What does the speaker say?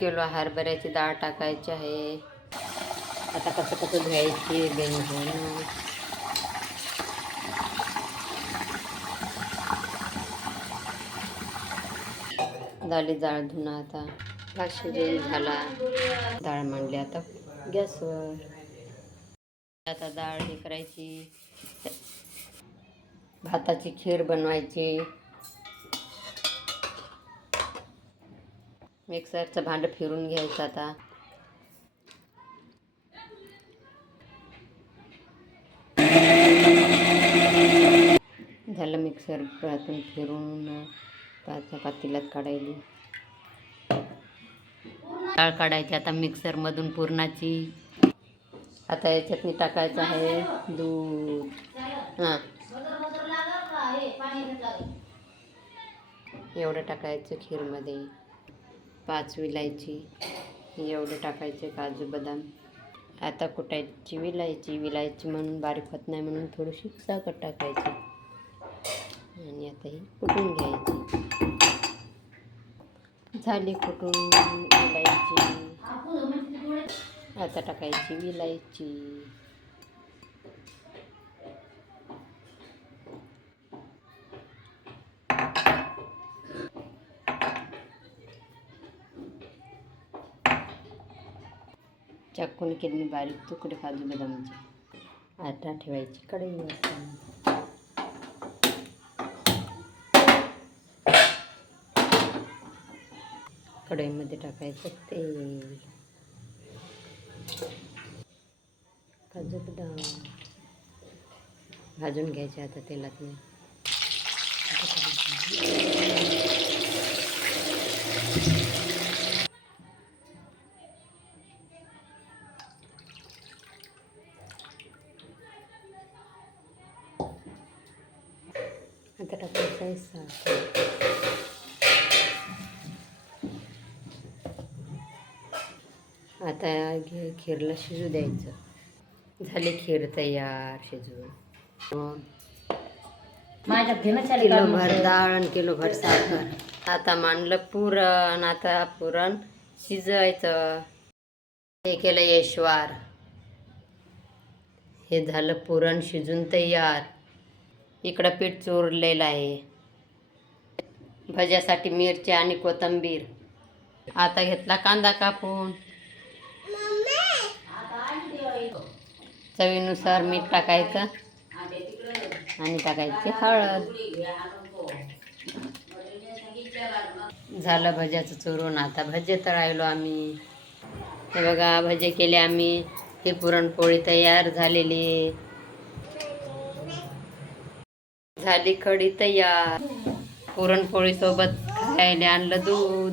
Kilo हरभऱ्याची डाळ टाकायची आहे. आता कसं कसं घ्यायची बेंगून झाली डाळ धुणं आता. भात शिजून झाला. डाळ मांडली आता. गॅसवर. आता डाळ हे करायची. भाताची खीर बनवायची. मिक्सरचं भांडं फिरून घ्यायचं आता. झालं मिक्सर परतून फिरून पाच पातेल्यात काढायली. डाळ काढायची आता मिक्सरमधून पुरणाची. आता याच्यात मी टाकायचं आहे दूध. हां. एवढं टाकायचं खीरमध्ये. पाच विलायची एवढं टाकायचे काजू बदाम. आता कुटायची विलायची विलायची म्हणून बारीक होत नाही म्हणून थोडीशी साखर टाकायची. आणि आता ही कुटून घ्यायची. झाली कुटून विलायची. आता टाकायची विलायची. चाकून केली बारीक तुकडे काजू बदामचे आता ठेवायची कढई असं कढईमध्ये टाकायचं तेल. काजू बदाम. भाजून घ्यायचे आता तेलात आहे साखर आता घे खीरला शिजू द्यायचं. झाली खीर तयार शिजवून माझ्या फेमस झाले किलो भर डाळ आणि किलो भर साखर. आता मांडलं पुरण आता पुरण शिजवायचं. हे केलं यशवार. हे झालं पुरण शिजून तयार. इकडं पीठ चोरलेलं आहे. भज्यासाठी मिरची आणि कोथिंबीर. आता घेतला कांदा कापून. चवीनुसार मीठ टाकायचं. आणि टाकायची हळद. झालं भज्याचं चुरून. आता भजे तळायलो आम्ही. हे बघा भजे केले आम्ही. ही पुरणपोळी तयार झालेली झाली कढी तयार. पुरणपोळीसोबत खायला आणलं दूध.